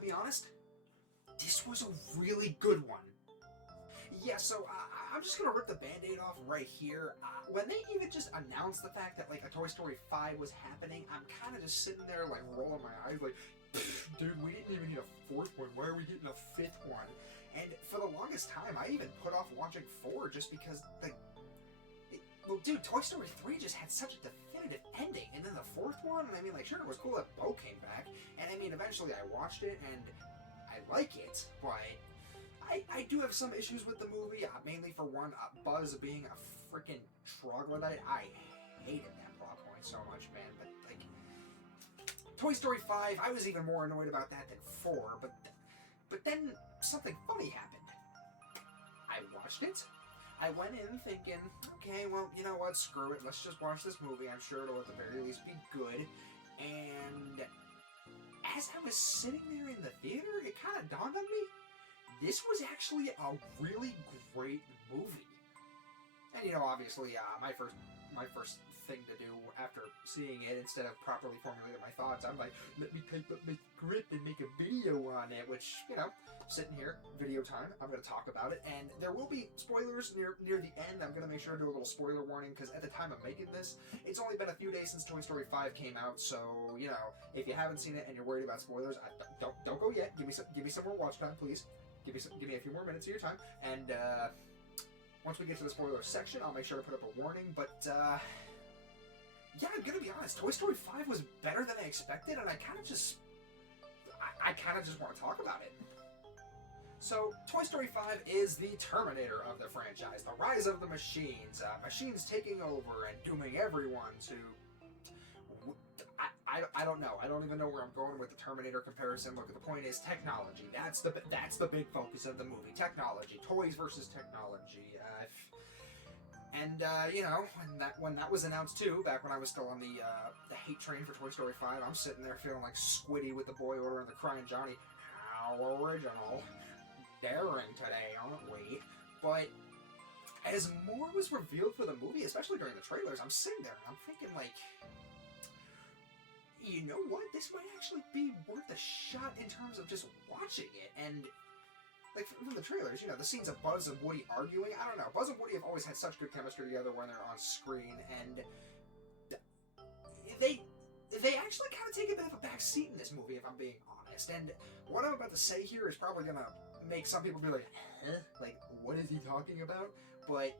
gonna be honest, this was a really good one. Yeah, so I'm just gonna rip the Band-Aid off right here. When they even just announced the fact that like a Toy Story 5 was happening, I'm kind of just sitting there like rolling my eyes, like, dude, we didn't even need a fourth one. Why are we getting a fifth one? And for the longest time, I even put off watching 4 just because well, dude, Toy Story 3 just had such a definitive ending, and then the fourth one, I mean, like, sure, it was cool that Bo came back, and I mean, eventually I watched it, and I like it, but I do have some issues with the movie, mainly for one, Buzz being a freaking troglodyte. I hated that plot point so much, man, but, like, Toy Story 5, I was even more annoyed about that than 4, but then something funny happened. I watched it. I went in thinking, okay, well, you know what, screw it, let's just watch this movie. I'm sure it'll at the very least be good. And as I was sitting there in the theater, it kind of dawned on me, this was actually a really great movie. And, you know, obviously, my first thing to do after seeing it, instead of properly formulating my thoughts, I'm like, let me type up my script and make a video on it, which, you know, sitting here, video time, I'm going to talk about it, and there will be spoilers near the end. I'm going to make sure to do a little spoiler warning, because at the time of making this, it's only been a few days since Toy Story 5 came out, so, you know, if you haven't seen it and you're worried about spoilers, don't go yet. Give me some more watch time, please. Give me a few more minutes of your time, and, once we get to the spoiler section, I'll make sure to put up a warning, but, yeah, I'm gonna be honest, Toy Story 5 was better than I expected, and I kind of just want to talk about it. So, Toy Story 5 is the Terminator of the franchise, the rise of the machines, machines taking over and dooming everyone to... I don't know. I don't even know where I'm going with the Terminator comparison. Look, the point is technology. That's the big focus of the movie. Technology. Toys versus technology. You know, when that was announced too, back when I was still on the hate train for Toy Story 5, I'm sitting there feeling like Squiddy with the boy order and the crying Johnny. How original. Daring today, aren't we? But as more was revealed for the movie, especially during the trailers, I'm sitting there and I'm thinking like, you know what? This might actually be worth a shot in terms of just watching it. And like from the trailers, you know, the scenes of Buzz and Woody arguing, I don't know. Buzz and Woody have always had such good chemistry together when they're on screen, and they actually kind of take a bit of a back seat in this movie, if I'm being honest. And what I'm about to say here is probably gonna make some people be like, huh? Like, what is he talking about? But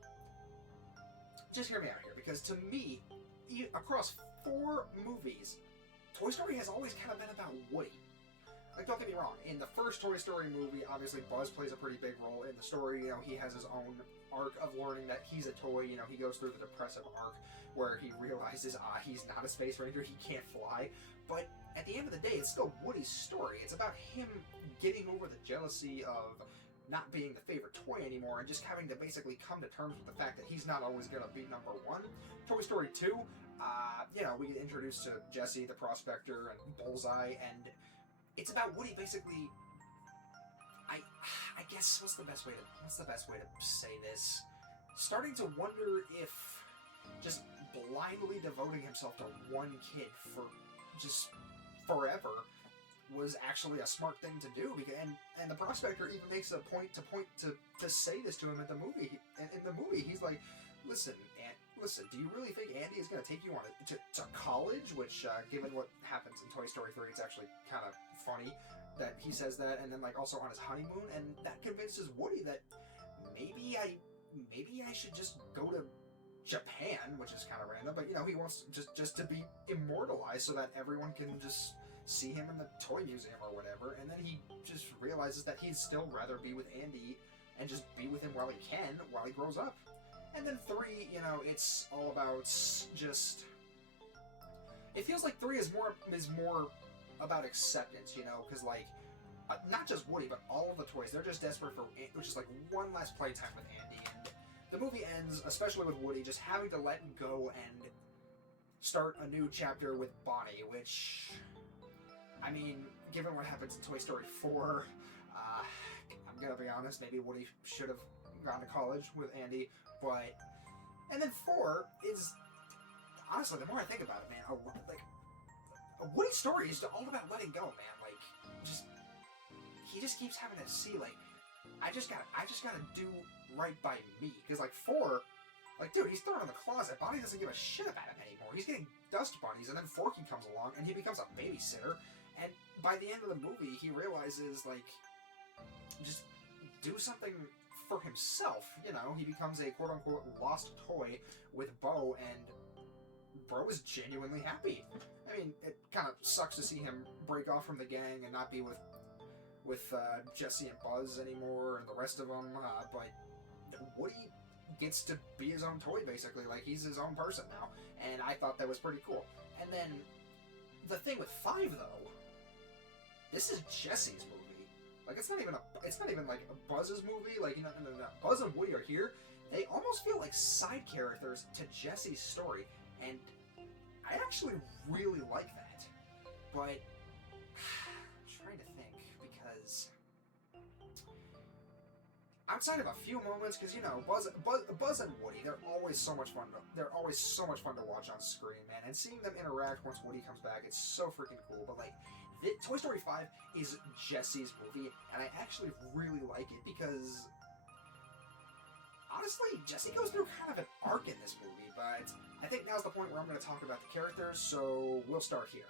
just hear me out here, because to me, across 4 movies, Toy Story has always kind of been about Woody. Like, don't get me wrong, in the first Toy Story movie, obviously Buzz plays a pretty big role in the story. You know, he has his own arc of learning that he's a toy. You know, he goes through the depressive arc where he realizes, he's not a space ranger, he can't fly. But at the end of the day, it's still Woody's story. It's about him getting over the jealousy of not being the favorite toy anymore and just having to basically come to terms with the fact that he's not always going to be number 1. Toy Story 2, you know, we get introduced to Jessie, the prospector, and Bullseye, and it's about Woody basically, I guess, what's the best way to say this? Starting to wonder if just blindly devoting himself to one kid for just forever was actually a smart thing to do, because and the prospector even makes a point to say this to him in the movie. In the movie, he's like, listen, do you really think Andy is going to take you on to college? Which, given what happens in Toy Story 3, it's actually kind of funny that he says that, and then like also on his honeymoon, and that convinces Woody that maybe I should just go to Japan, which is kind of random, but you know, he wants just to be immortalized so that everyone can just see him in the toy museum or whatever, and then he just realizes that he'd still rather be with Andy and just be with him while he can, while he grows up. And then 3, you know, it's all about just... It feels like 3 is more about acceptance, you know, because, like, not just Woody, but all of the toys, they're just desperate for just, like, one last playtime with Andy. And the movie ends, especially with Woody, just having to let go and start a new chapter with Bonnie, which... I mean, given what happens in Toy Story 4, I'm gonna be honest, maybe Woody should have gone to college with Andy, but... And then 4 is... Honestly, the more I think about it, man, a Woody story is all about letting go, man. Like, just he just keeps having to see, like, I just gotta do right by me. Because, like, 4, like, dude, he's thrown in the closet. Bonnie doesn't give a shit about him anymore. He's getting dust bunnies, and then Forky comes along, and he becomes a babysitter. And by the end of the movie, he realizes, like, just do something for himself, you know? He becomes a quote-unquote lost toy with Bo, and Bro is genuinely happy. I mean, it kind of sucks to see him break off from the gang and not be with Jesse and Buzz anymore and the rest of them, but Woody gets to be his own toy, basically. Like, he's his own person now, and I thought that was pretty cool. And then, the thing with 5, though, this is Jesse's movie. Like, it's not even like a Buzz's movie. Like, you know, no. Buzz and Woody are here. They almost feel like side characters to Jesse's story, and I actually really like that. But I'm trying to think, because outside of a few moments, because you know, Buzz and Woody, they're always so much fun to watch on screen, man. And seeing them interact once Woody comes back, it's so freaking cool. But like, Toy Story 5 is Jesse's movie, and I actually really like it because, honestly, Jesse goes through kind of an arc in this movie, but I think now's the point where I'm going to talk about the characters, so we'll start here.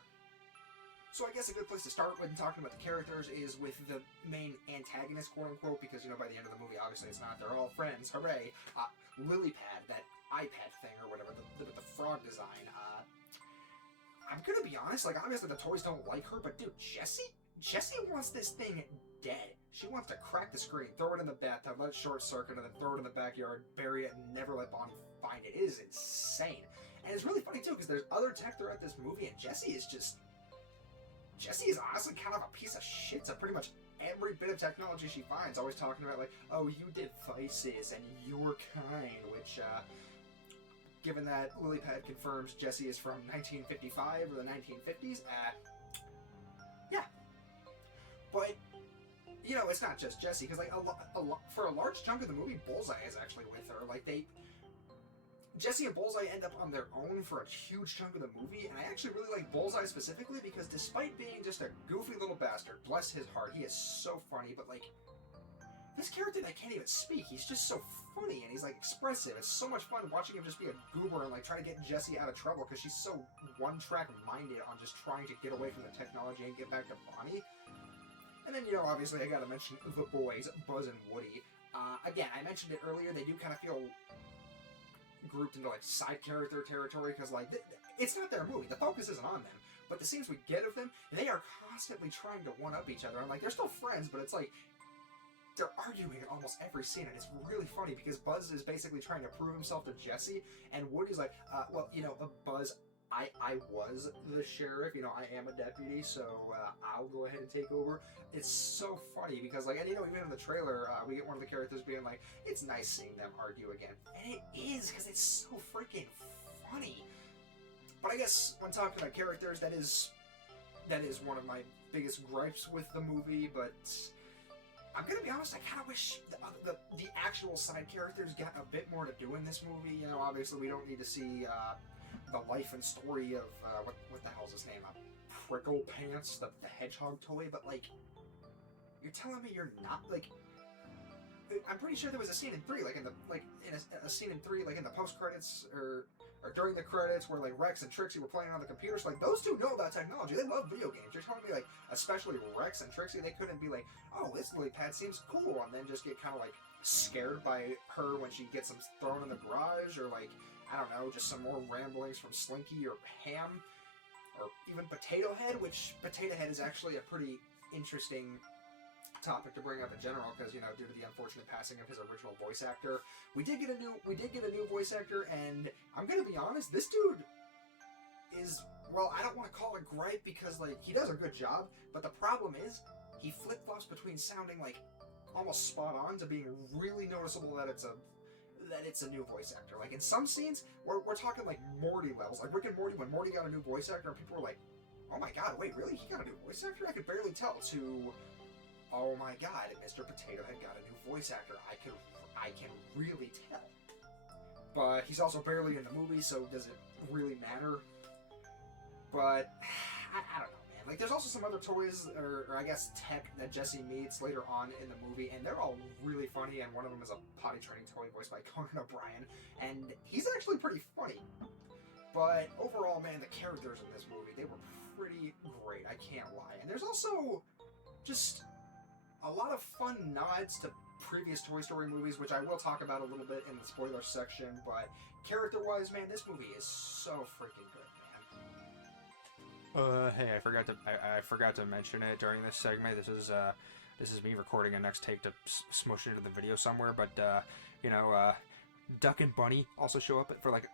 So I guess a good place to start when talking about the characters is with the main antagonist, quote-unquote, because, you know, by the end of the movie, obviously it's not. They're all friends. Hooray. Lilypad, that iPad thing or whatever, the frog design. I'm going to be honest, like, obviously the toys don't like her, but dude, Jessie wants this thing dead. She wants to crack the screen, throw it in the bathtub, let it short circuit, and then throw it in the backyard, bury it, and never let Bonnie find it. It is insane. And it's really funny, too, because there's other tech throughout this movie, and Jessie is honestly kind of a piece of shit to pretty much every bit of technology she finds. Always talking about, like, oh, you devices, and you're kind, which, given that Lilypad confirms Jessie is from 1955 or the 1950s, yeah. But, you know, it's not just Jessie, because, like, for a large chunk of the movie, Bullseye is actually with her. Like, Jessie and Bullseye end up on their own for a huge chunk of the movie, and I actually really like Bullseye specifically because despite being just a goofy little bastard, bless his heart, he is so funny, but, like, this character that can't even speak, he's just so funny, and he's, like, expressive. It's so much fun watching him just be a goober and, like, try to get Jessie out of trouble because she's so one-track minded on just trying to get away from the technology and get back to Bonnie. And then, you know, obviously I gotta mention the boys, Buzz and Woody. Again, I mentioned it earlier, they do kind of feel grouped into, like, side character territory, because, like, it's not their movie. The focus isn't on them. But the scenes we get of them, they are constantly trying to one-up each other. And, like, they're still friends, but it's like, they're arguing in almost every scene, and it's really funny, because Buzz is basically trying to prove himself to Jessie, and Woody's like, well, you know, Buzz, I was the sheriff, you know, I am a deputy, so I'll go ahead and take over. It's so funny because, like, and you know, even in the trailer, we get one of the characters being like, it's nice seeing them argue again. And it is, because it's so freaking funny. But I guess when talking about characters, that is one of my biggest gripes with the movie, but I'm gonna be honest, I kind of wish the actual side characters got a bit more to do in this movie. You know, obviously we don't need to see the life and story of, what the hell's his name? Prickle Pants, the hedgehog toy, but, like, you're telling me you're not, like, I'm pretty sure there was a scene in 3, like, in a scene in 3, like, in the post-credits, or during the credits, where, like, Rex and Trixie were playing on the computer, so, like, those two know about technology, they love video games. You're telling me, like, especially Rex and Trixie, they couldn't be like, oh, this Lilypad seems cool, and then just get kind of, like, scared by her when she gets them thrown in the garage, or, like, I don't know, just some more ramblings from Slinky or Ham, or even Potato Head, which Potato Head is actually a pretty interesting topic to bring up in general, because, you know, due to the unfortunate passing of his original voice actor, we did get a new voice actor, and I'm gonna be honest, this dude is, well, I don't want to call it gripe, because, like, he does a good job, but the problem is, he flip-flops between sounding, like, almost spot on to being really noticeable that it's a new voice actor. Like, in some scenes, we're talking, like, Morty levels. Like, Rick and Morty, when Morty got a new voice actor, and people were like, oh my god, wait, really? He got a new voice actor? I could barely tell, to, oh my god, Mr. Potato Head got a new voice actor. I can really tell. But he's also barely in the movie, so does it really matter? But, I don't know, man. Like, there's also some other toys, or I guess tech, that Jesse meets later on in the movie, and they're all really funny, and one of them is a potty training toy voiced by Conan O'Brien, and he's actually pretty funny. But overall, man, the characters in this movie, they were pretty great, I can't lie. And there's also just a lot of fun nods to previous Toy Story movies, which I will talk about a little bit in the spoiler section, but character-wise, man, this movie is so freaking good, man. Hey, I forgot to mention it during this segment. This is me recording a next take to smush it into the video somewhere, but, Duck and Bunny also show up for like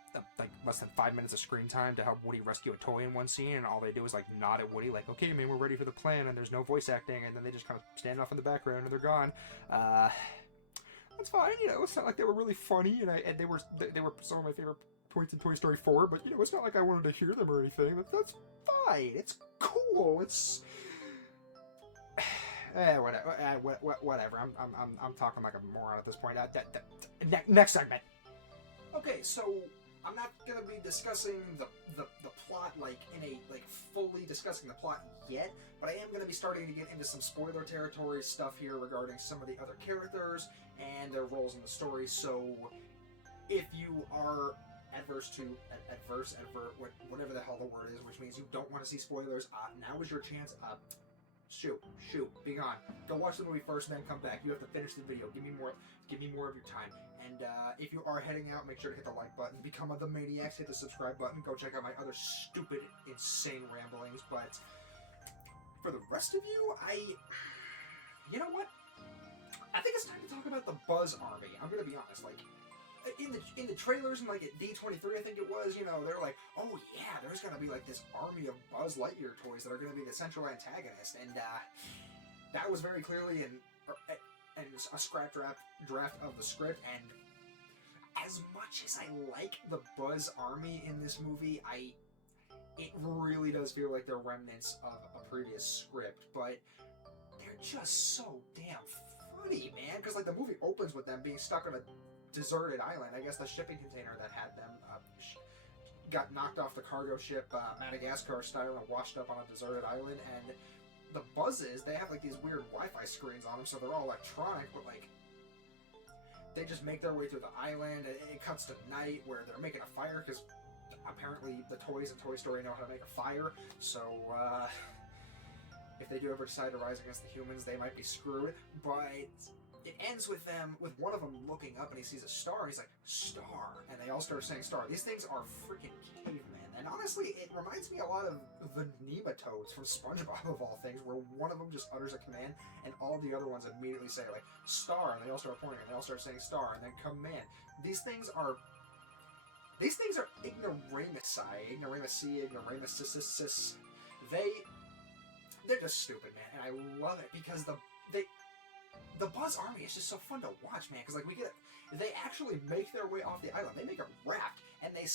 less than 5 minutes of screen time to help Woody rescue a toy in one scene, and all they do is like nod at Woody like, okay man, we're ready for the plan, and there's no voice acting, and then they just kind of stand off in the background and they're gone. That's fine, it's not like they were really funny, and they were some of my favorite points in Toy Story 4, but it's not like I wanted to hear them or anything. That's fine. It's cool. It's whatever. I'm talking like a moron at this point. Next segment. Okay, so I'm not gonna be discussing the plot fully discussing the plot yet, but I am gonna be starting to get into some spoiler territory stuff here regarding some of the other characters and their roles in the story. So if you are whatever the hell the word is, which means you don't want to see spoilers, now is your chance. Shoot, be gone. Go watch the movie first, then come back. You have to finish the video. Give me more of your time. And if you are heading out, make sure to hit the like button. Become the Maniacs. Hit the subscribe button. Go check out my other stupid, insane ramblings. But for the rest of you, you know what? I think it's time to talk about the Buzz Army. I'm gonna be honest. Like, in the trailers and like at D23, I think it was, they're like, oh yeah, there's gonna be like this army of Buzz Lightyear toys that are gonna be the central antagonist, and that was very clearly a scrap draft of the script. And as much as I like the Buzz Army in this movie, it really does feel like they're remnants of a previous script, but they're just so damn funny, man, because like the movie opens with them being stuck on a deserted island. I guess the shipping container that had them got knocked off the cargo ship, Madagascar style, and washed up on a deserted island. And the Buzzes, they have like these weird Wi-Fi screens on them, so they're all electronic, but like they just make their way through the island, and it cuts to night where they're making a fire because apparently the toys in Toy Story know how to make a fire. So if they do ever decide to rise against the humans, they might be screwed. But it ends with one of them looking up and he sees a star, and he's like, star, and they all start saying star. These things are freaking cavemen, and honestly, it reminds me a lot of the nematodes from SpongeBob of all things, where one of them just utters a command, and all the other ones immediately say like, star, and they all start pointing, and they all start saying star, and then command. These things are ignoramusi, ignoramusis. They're just stupid, man, and I love it because the Buzz Army is just so fun to watch, man, because like they actually make their way off the island. They make a raft, and they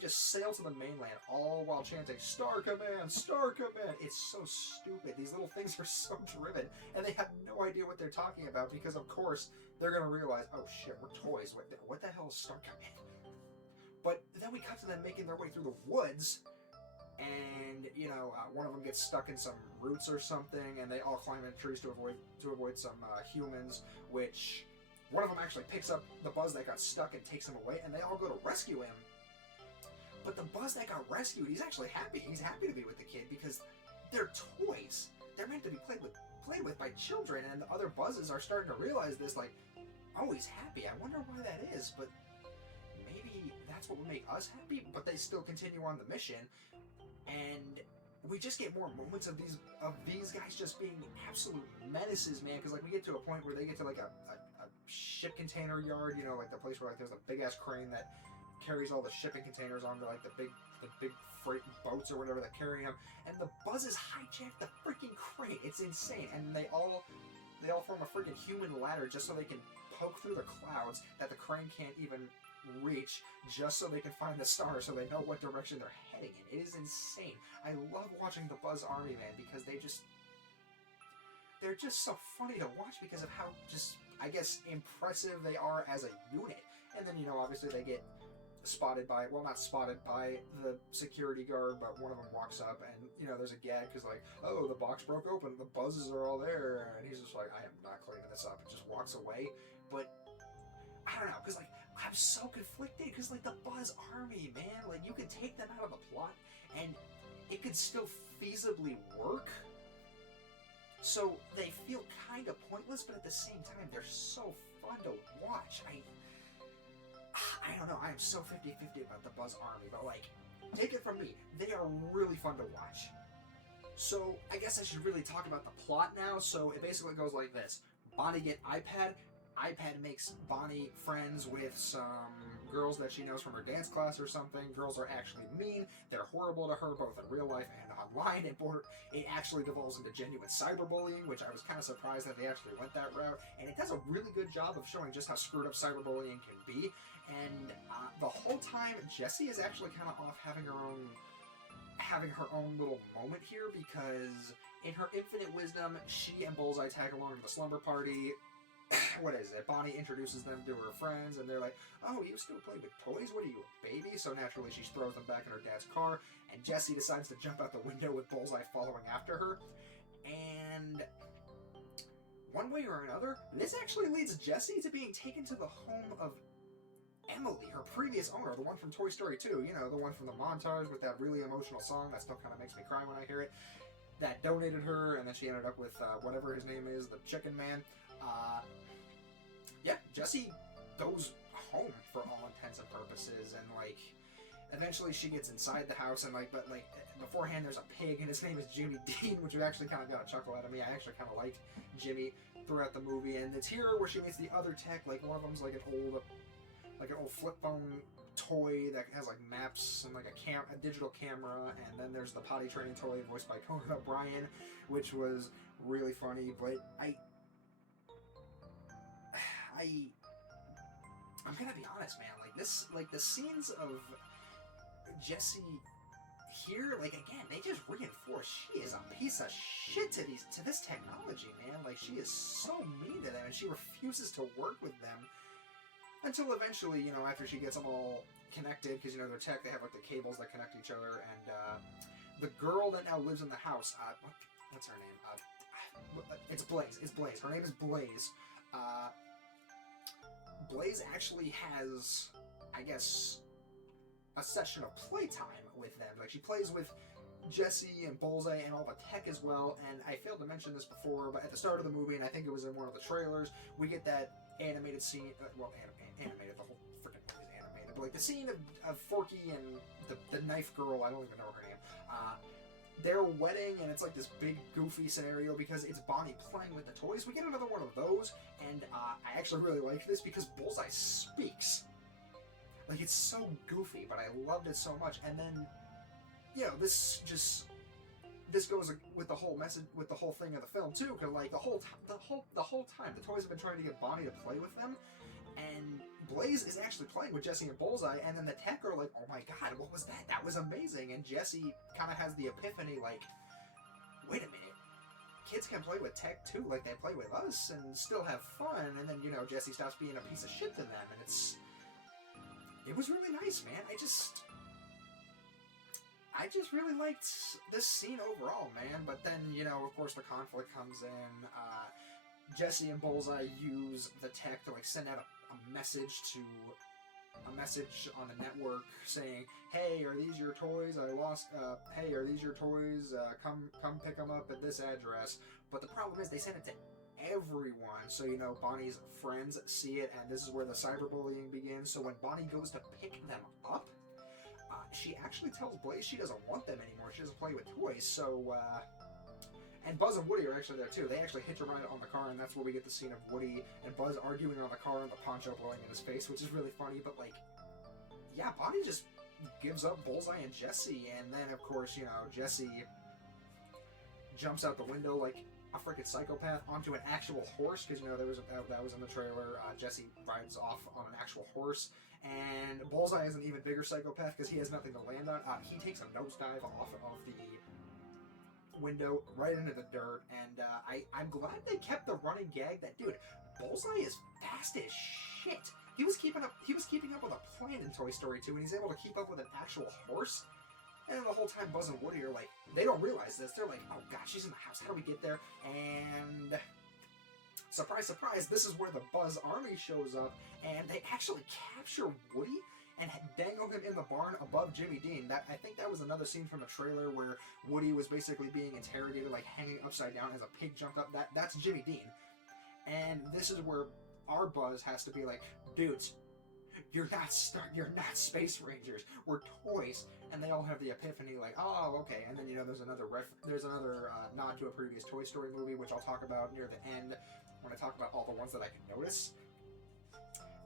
just sail to the mainland, all while chanting "Star Command, Star Command." It's so stupid. These little things are so driven, and they have no idea what they're talking about because, of course, they're gonna realize, oh shit, we're toys. What the hell is Star Command? But then we cut to them making their way through the woods. And one of them gets stuck in some roots or something, and they all climb in trees to avoid some humans. Which one of them actually picks up the Buzz that got stuck and takes him away, and they all go to rescue him. But the Buzz that got rescued, he's actually happy. He's happy to be with the kid because they're toys. They're meant to be played with by children, and the other Buzzes are starting to realize this. Like, oh, he's happy. I wonder why that is. But maybe that's what would make us happy. But they still continue on the mission. And we just get more moments of these guys just being absolute menaces, man. Because like we get to a point where they get to like a ship container yard, like the place where like there's a big ass crane that carries all the shipping containers onto like the big freight boats or whatever that carry them. And the Buzzes hijack the freaking crane. It's insane. And they all form a freaking human ladder just so they can poke through the clouds that the crane can't even reach, just so they can find the star, so they know what direction they're heading in. It is insane. I love watching the Buzz Army, man, because they're just so funny to watch because of how just, I guess, impressive they are as a unit. And then, obviously they get spotted by, well, not spotted by the security guard, but one of them walks up and, you know, there's a gag because, like, oh, the box broke open, the buzzes are all there, and he's just like, I am not cleaning this up, and just walks away. But I don't know, because, like, I'm so conflicted because, like, the Buzz Army, man, like, you could take them out of the plot and it could still feasibly work. So they feel kind of pointless, but at the same time, they're so fun to watch. I don't know, I am so 50-50 about the Buzz Army, but, like, take it from me, they are really fun to watch. So I guess I should really talk about the plot now. So it basically goes like this. Bonnie get iPad. iPad makes Bonnie friends with some girls that she knows from her dance class or something. Girls are actually mean. They're horrible to her, both in real life and online. It actually devolves into genuine cyberbullying, which I was kind of surprised that they actually went that route. And it does a really good job of showing just how screwed up cyberbullying can be. And the whole time, Jessie is actually kind of off having her own little moment here, because in her infinite wisdom, she and Bullseye tag along to the slumber party. What is it? Bonnie introduces them to her friends, and they're like, oh, you still play with toys? What are you, a baby? So naturally, she throws them back in her dad's car, and Jessie decides to jump out the window with Bullseye following after her. And one way or another, this actually leads Jessie to being taken to the home of Emily, her previous owner, the one from Toy Story 2, you know, the one from the montage with that really emotional song that still kind of makes me cry when I hear it, that donated her, and then she ended up with whatever his name is, the Chicken Man. Yeah, Jessie goes home for all intents and purposes, and, like, eventually she gets inside the house, and, like, but, like, beforehand there's a pig, and his name is Jimmy Dean, which actually kind of got a chuckle out of me. I actually kind of liked Jimmy throughout the movie, and it's here where she meets the other tech. Like, one of them's like an old flip phone toy that has, like, maps and, like, a digital camera, and then there's the potty training toy voiced by Conan O'Brien, which was really funny. But I'm gonna be honest, man, like the scenes of Jessie here, like, again, they just reinforce she is a piece of shit to this technology, man. Like, she is so mean to them, and she refuses to work with them until eventually, you know, after she gets them all connected, because, you know, they're tech, they have, like, the cables that connect each other, and the girl that now lives in the house, what's her name? It's Blaze. Her name is Blaze. Blaze actually has, I guess, a session of playtime with them. Like, she plays with Jessie and Bullseye and all the tech as well, and I failed to mention this before, but at the start of the movie, and I think it was in one of the trailers, we get that animated scene, animated, the whole freaking movie is animated, but, like, the scene of Forky and the knife girl, I don't even know her name, their wedding, and it's like this big goofy scenario because it's Bonnie playing with the toys. We get another one of those, and I actually really like this because Bullseye speaks. Like, it's so goofy, but I loved it so much. And then, you know, this goes with the whole message, with the whole thing of the film too, because, like, the whole time the toys have been trying to get Bonnie to play with them, and Blaze is actually playing with Jessie and Bullseye, and then the tech are like, oh my god, what was that? That was amazing. And Jessie kind of has the epiphany, like, wait a minute, kids can play with tech too, like they play with us and still have fun. And then, you know, Jessie stops being a piece of shit to them, and it was really nice, man. I just really liked this scene overall, man. But then, you know, of course the conflict comes in. Jessie and Bullseye use the tech to, like, send out a message on the network saying, hey, are these your toys? Hey, are these your toys? Come pick them up at this address. But the problem is they send it to everyone, so, you know, Bonnie's friends see it, and this is where the cyberbullying begins. So when Bonnie goes to pick them up, she actually tells Blaze she doesn't want them anymore. She doesn't play with toys. So, and Buzz and Woody are actually there too. They actually hitch a ride on the car, and that's where we get the scene of Woody and Buzz arguing on the car and the poncho blowing in his face, which is really funny. But, like, yeah, Bonnie just gives up Bullseye and Jessie, and then, of course, you know, Jessie jumps out the window like a freaking psychopath onto an actual horse, because, you know, that was in the trailer. Jessie rides off on an actual horse, and Bullseye is an even bigger psychopath because he has nothing to land on. He takes a nosedive off of window right into the dirt, and I'm glad they kept the running gag that, dude, Bullseye is fast as shit. He was keeping up with a plane in Toy Story 2, and he's able to keep up with an actual horse. And the whole time Buzz and Woody are like, they don't realize this. They're like, oh god, she's in the house. How do we get there? And surprise, surprise, this is where the Buzz Army shows up, and they actually capture Woody and dangle him in the barn above Jimmy Dean. I think that was another scene from a trailer where Woody was basically being interrogated, like hanging upside down as a pig jumped up. That's Jimmy Dean. And this is where our Buzz has to be like, dudes, you're not Space Rangers. We're toys. And they all have the epiphany, like, oh, okay. And then, you know, there's another nod to a previous Toy Story movie, which I'll talk about near the end when I talk about all the ones that I can notice.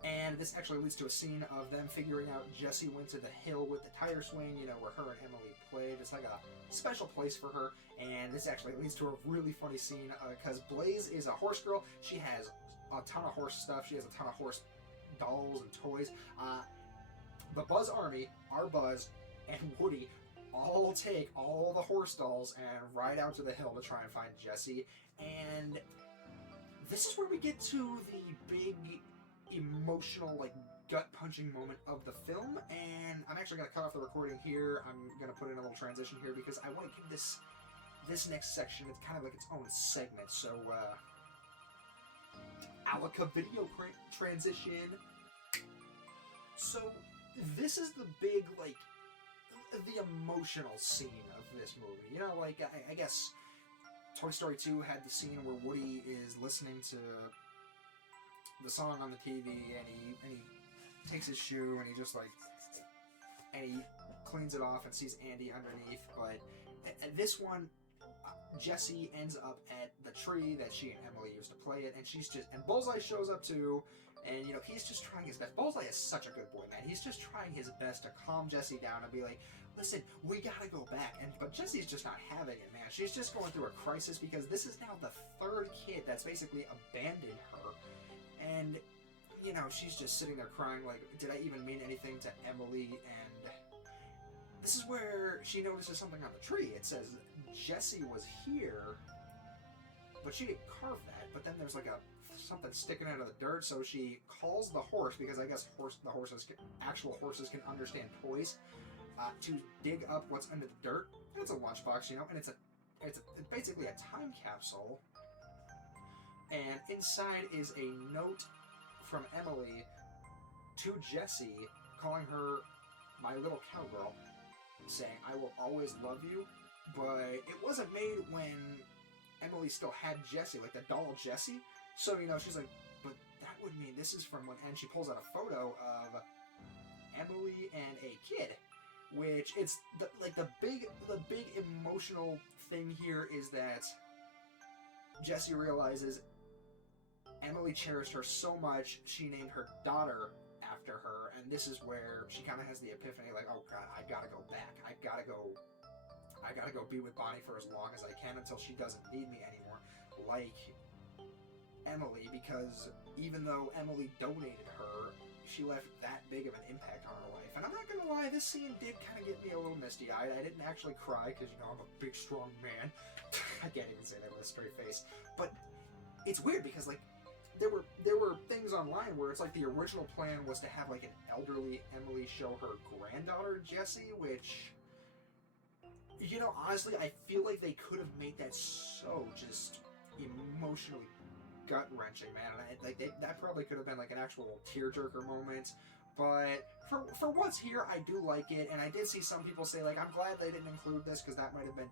And this actually leads to a scene of them figuring out Jessie went to the hill with the tire swing, you know, where her and Emily played. It's like a special place for her. And this actually leads to a really funny scene because Blaze is a horse girl. She has a ton of horse stuff. She has a ton of horse dolls and toys. The Buzz Army, our Buzz, and Woody all take all the horse dolls and ride out to the hill to try and find Jessie. And this is where we get to the big emotional, like, gut-punching moment of the film. And I'm actually going to cut off the recording here. I'm going to put in a little transition here because I want to give this next section, it's kind of like its own segment. So, Alaka video transition. So, this is the big, like, the emotional scene of this movie. You know, like, I guess Toy Story 2 had the scene where Woody is listening to the song on the TV, and he takes his shoe, and he just, like, and he cleans it off and sees Andy underneath. But this one, Jessie ends up at the tree that she and Emily used to play at, and Bullseye shows up too, and, you know, he's just trying his best. Bullseye is such a good boy, man. He's just trying his best to calm Jessie down and be like, listen, we gotta go back. But Jessie's just not having it, man. She's just going through a crisis because this is now the third kid that's basically abandoned her. And, you know, she's just sitting there crying like, did I even mean anything to Emily? And this is where she notices something on the tree. It says, Jessie was here, but she didn't carve that. But then there's like something sticking out of the dirt, so she calls the horse, because I guess actual horses can understand toys, to dig up what's under the dirt. And it's a lunchbox, you know, and it's basically a time capsule. And inside is a note from Emily to Jessie, calling her my little cowgirl, saying, I will always love you. But it wasn't made when Emily still had Jessie, like the doll Jessie. So, you know, she's like, but that would mean this is from when, and she pulls out a photo of Emily and a kid, which it's the big emotional thing here is that Jessie realizes Emily cherished her so much, she named her daughter after her, and this is where she kind of has the epiphany, like, oh god, I gotta go back. I gotta go be with Bonnie for as long as I can until she doesn't need me anymore, like Emily, because even though Emily donated her, she left that big of an impact on her life. And I'm not gonna lie, this scene did kind of get me a little misty-eyed. I didn't actually cry, because, you know, I'm a big, strong man. I can't even say that with a straight face. But it's weird, because, like, there were things online where it's like the original plan was to have, like, an elderly Emily show her granddaughter, Jessie, which, you know, honestly, I feel like they could have made that so just emotionally gut-wrenching, man. And that probably could have been, like, an actual tearjerker moment. But for what's here, I do like it. And I did see some people say, like, I'm glad they didn't include this, because that might have been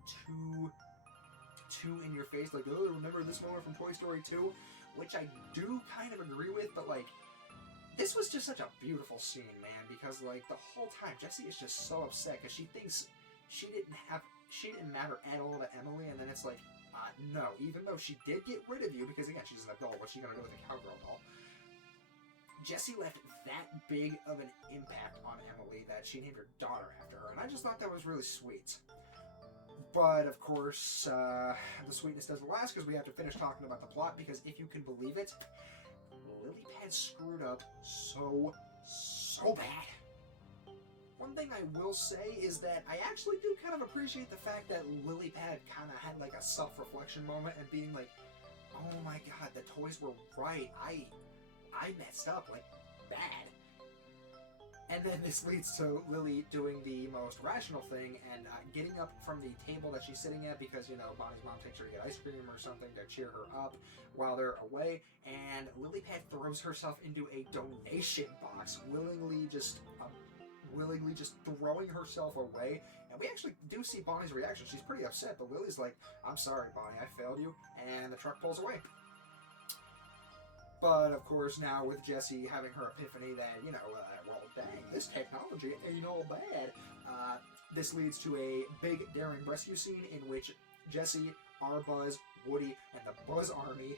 too in your face. Like, oh, remember this moment from Toy Story 2? Which I do kind of agree with, but, like, this was just such a beautiful scene, man, because, like, the whole time, Jessie is just so upset, because she thinks she didn't matter at all to Emily, and then it's like, no, even though she did get rid of you, because, again, she's an adult, what's she gonna do with a cowgirl doll? Jessie left that big of an impact on Emily that she named her daughter after her, and I just thought that was really sweet. But, of course, the sweetness doesn't last, because we have to finish talking about the plot, because if you can believe it, Lily Pad screwed up so bad. one thing I will say is that I actually do kind of appreciate the fact that Lily Pad kind of had like a self-reflection moment and being like, oh my god, the toys were right. I messed up, like, bad. And then this leads to Lily doing the most rational thing and getting up from the table that she's sitting at because, you know, Bonnie's mom takes her to get ice cream or something to cheer her up while they're away. And Lily Pad throws herself into a donation box, willingly just throwing herself away. And we actually do see Bonnie's reaction. She's pretty upset, but Lily's like, I'm sorry, Bonnie, I failed you. And the truck pulls away. But, of course, now with Jessie having her epiphany that, you know, well, dang, this technology ain't all bad, this leads to a big, daring rescue scene in which Jessie, our Buzz, Woody, and the Buzz Army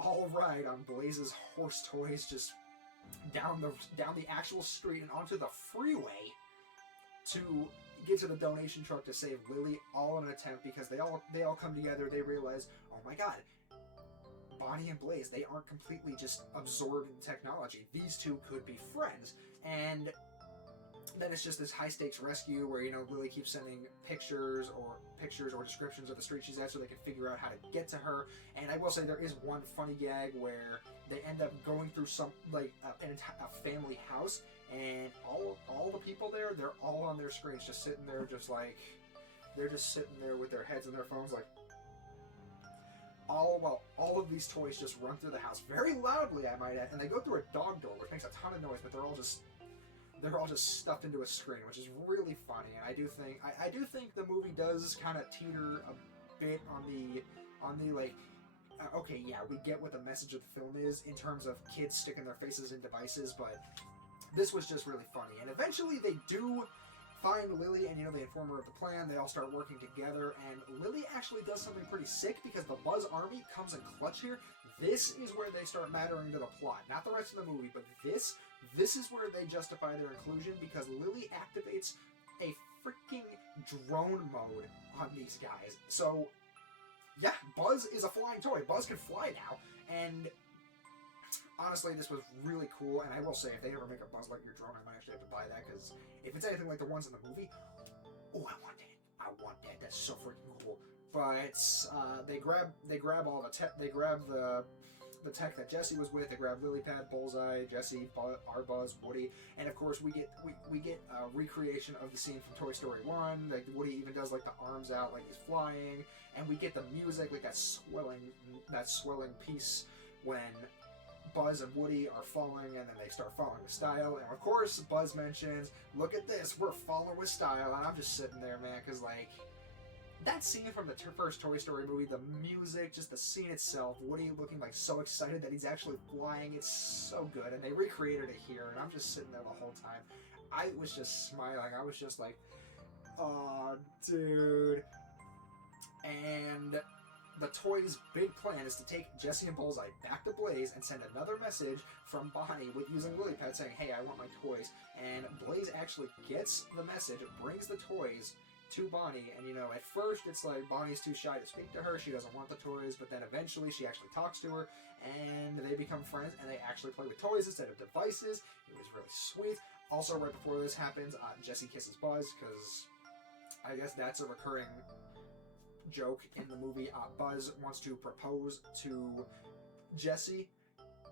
all ride on Blaze's horse toys just down the actual street and onto the freeway to get to the donation truck to save Lily, all in an attempt because they all come together. They realize, oh my god, Bonnie and Blaze, they aren't completely just absorbed in technology. These two could be friends. And then it's just this high-stakes rescue where, you know, Lily keeps sending pictures or descriptions of the street she's at so they can figure out how to get to her. And I will say there is one funny gag where they end up going through some, like, a family house, and all the people there, they're all on their screens just sitting there just like, they're just sitting there with their heads in their phones like, all of these toys just run through the house very loudly, I might add, and they go through a dog door, which makes a ton of noise, but they're all just stuffed into a screen, which is really funny. And I do think the movie does kind of teeter a bit on the like, okay, yeah, we get what the message of the film is in terms of kids sticking their faces in devices, but this was just really funny. And eventually they do find Lily, and, you know, they inform her of the plan. They all start working together, and Lily actually does something pretty sick because the Buzz Army comes in clutch here. This is where they start mattering to the plot. Not the rest of the movie, but this is where they justify their inclusion because Lily activates a freaking drone mode on these guys. So, yeah, Buzz is a flying toy. Buzz can fly now, and honestly, this was really cool, and I will say, if they ever make a Buzz Lightyear drone, I might actually have to buy that, because if it's anything like the ones in the movie, oh, I want that. I want that. That's so freaking cool. But they grab all the tech. They grab the tech that Jessie was with. They grab Lily Pad, Bullseye, Jessie, our Buzz, Woody, and of course we get a recreation of the scene from Toy Story 1. Like Woody even does like the arms out like he's flying, and we get the music, like that swelling piece when Buzz and Woody are falling, and then they start falling with style. And of course, Buzz mentions, "Look at this, we're falling with style." And I'm just sitting there, man, because like that scene from the first Toy Story movie, the music, just the scene itself, Woody looking like so excited that he's actually flying, it's so good. And they recreated it here, and I'm just sitting there the whole time. I was just smiling. I was just like, "Oh, dude." And the toys' big plan is to take Jessie and Bullseye back to Blaze and send another message from Bonnie with using Lily Pad saying, "Hey, I want my toys." And Blaze actually gets the message, brings the toys to Bonnie, and you know, at first it's like Bonnie's too shy to speak to her, she doesn't want the toys, but then eventually she actually talks to her, and they become friends, and they actually play with toys instead of devices. It was really sweet. Also, right before this happens, Jessie kisses Buzz, because I guess that's a recurring joke in the movie. Buzz wants to propose to Jessie,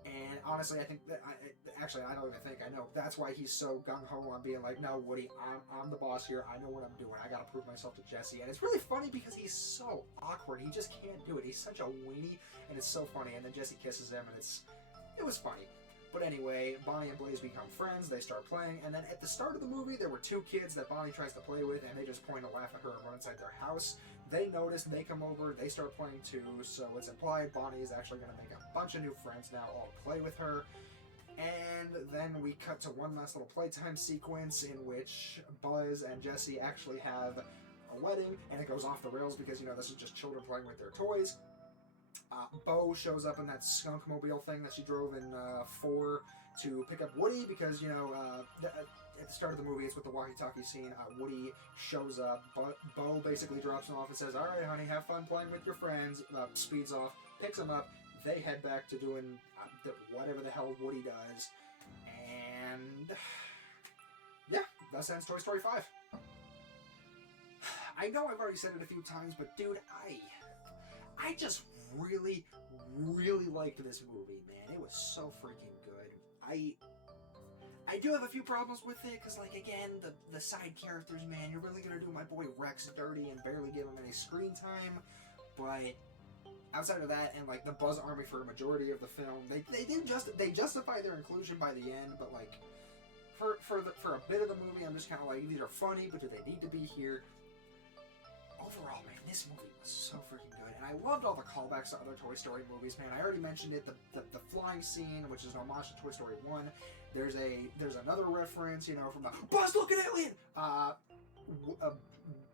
and honestly, I think that I don't even think I know. That's why he's so gung-ho on being like, "No, Woody, I'm the boss here. I know what I'm doing. I gotta prove myself to Jessie." And it's really funny because he's so awkward. He just can't do it. He's such a weenie, and it's so funny. And then Jessie kisses him, and it was funny. But anyway, Bonnie and Blaze become friends, they start playing, and then at the start of the movie, there were two kids that Bonnie tries to play with, and they just point and laugh at her and run inside their house. They notice, they come over, they start playing too, so it's implied Bonnie is actually going to make a bunch of new friends now, all to play with her. And then we cut to one last little playtime sequence in which Buzz and Jessie actually have a wedding, and it goes off the rails because, you know, this is just children playing with their toys. Bo shows up in that skunk mobile thing that she drove in 4 to pick up Woody because, you know, at the start of the movie, it's with the walkie-talkie scene. Woody shows up. Bo basically drops him off and says, "All right, honey, have fun playing with your friends." Speeds off, picks him up. They head back to doing whatever the hell Woody does. And yeah, thus ends Toy Story 5. I know I've already said it a few times, but dude, I just really, really liked this movie, man. It was so freaking good. I do have a few problems with it, because, like, again, the side characters, man, you're really going to do my boy Rex dirty and barely give him any screen time, but outside of that, and, like, the Buzz Army for a majority of the film, they justify their inclusion by the end, but, like, for a bit of the movie, I'm just kind of like, these are funny, but do they need to be here? Overall, man, this movie was so freaking good, and I loved all the callbacks to other Toy Story movies, man. I already mentioned it, the flying scene, which is an homage to Toy Story 1. There's another reference, you know, from the Buzz, look an alien!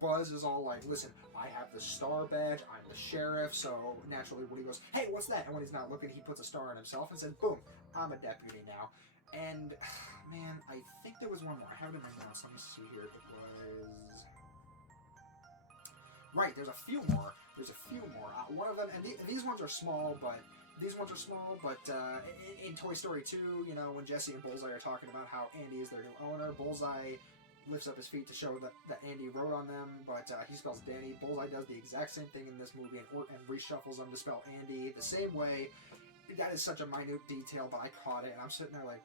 Buzz is all like, listen, I have the star badge, I'm the sheriff, so naturally Woody goes, hey, what's that? And when he's not looking, he puts a star on himself and says, boom, I'm a deputy now. And, man, I think there was one more. I have it in my notes. Let me see here. It was... Right, there's a few more. One of them, and these ones are small, but... in Toy Story 2, you know, when Jesse and Bullseye are talking about how Andy is their new owner, Bullseye lifts up his feet to show that Andy wrote on them, but he spells Danny. Bullseye does the exact same thing in this movie and reshuffles them to spell Andy the same way. That is such a minute detail, but I caught it, and I'm sitting there like,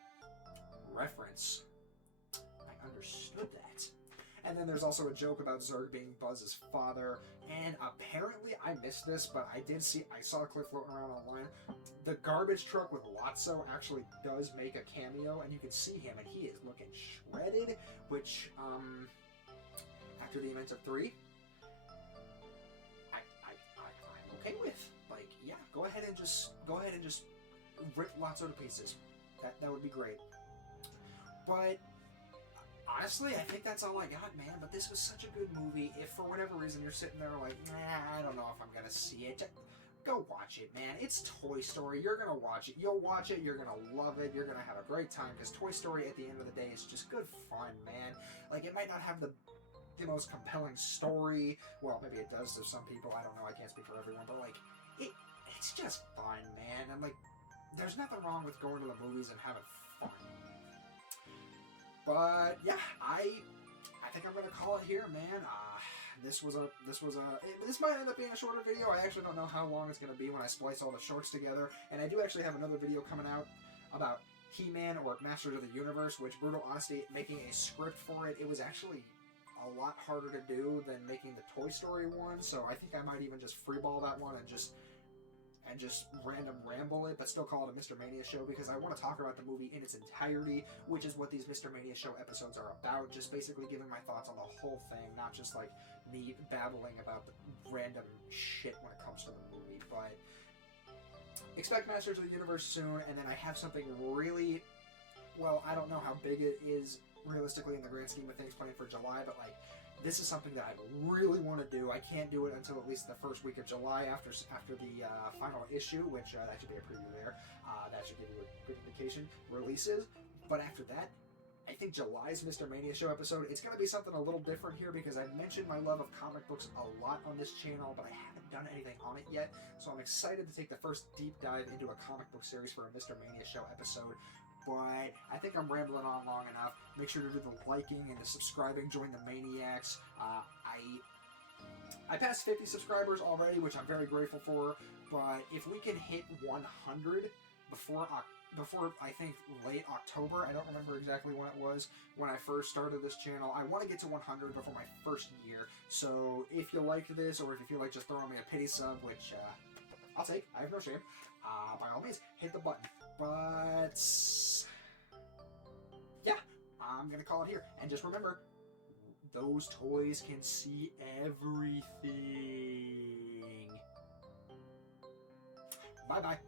reference. I understood that. And then there's also a joke about Zurg being Buzz's father, and apparently, I missed this, but I saw a clip floating around online. The garbage truck with Lotso actually does make a cameo, and you can see him, and he is looking shredded, which, after the events of 3, I'm okay with. Like, yeah, go ahead and just rip Lotso to pieces. That would be great. But honestly, I think that's all I got, man. But this was such a good movie. If for whatever reason you're sitting there like, nah, I don't know if I'm gonna see it, go watch it, man. It's Toy Story. You're gonna watch it. You'll watch it. You're gonna love it. You're gonna have a great time, because Toy Story at the end of the day is just good fun, man. Like, it might not have the most compelling story. Well, maybe it does to some people. I don't know. I can't speak for everyone, but like, it's just fun, man. And like, there's nothing wrong with going to the movies and having fun. But yeah, I think I'm gonna call it here, man. This might end up being a shorter video. I actually don't know how long it's gonna be when I splice all the shorts together. And I do actually have another video coming out about He-Man or Masters of the Universe, which Brutal Honesty, making a script for it, it was actually a lot harder to do than making the Toy Story one. So I think I might even just freeball that one and just random ramble it, but still call it a Mr. Mania show, because I want to talk about the movie in its entirety, which is what these Mr. Mania show episodes are about. Just basically giving my thoughts on the whole thing, not just like me babbling about the random shit when it comes to the movie. But expect Masters of the Universe soon, and then I have something really, well, I don't know how big it is realistically in the grand scheme of things planned for July, but like, this is something that I really want to do. I can't do it until at least the first week of July after the final issue, which that should be a preview there. That should give you a good indication. Releases. But after that, I think July's Mr. Mania show episode, it's going to be something a little different here, because I've mentioned my love of comic books a lot on this channel, but I haven't done anything on it yet. So I'm excited to take the first deep dive into a comic book series for a Mr. Mania show episode. But I think I'm rambling on long enough. Make sure to do the liking and the subscribing. Join the Maniacs. I passed 50 subscribers already, which I'm very grateful for. But if we can hit 100 before I think late October, I don't remember exactly when it was, when I first started this channel. I want to get to 100 before my first year. So if you like this, or if you feel like just throwing me a pity sub, which I'll take, I have no shame, by all means, hit the button. But yeah, I'm gonna call it here. And just remember, those toys can see everything. Bye-bye.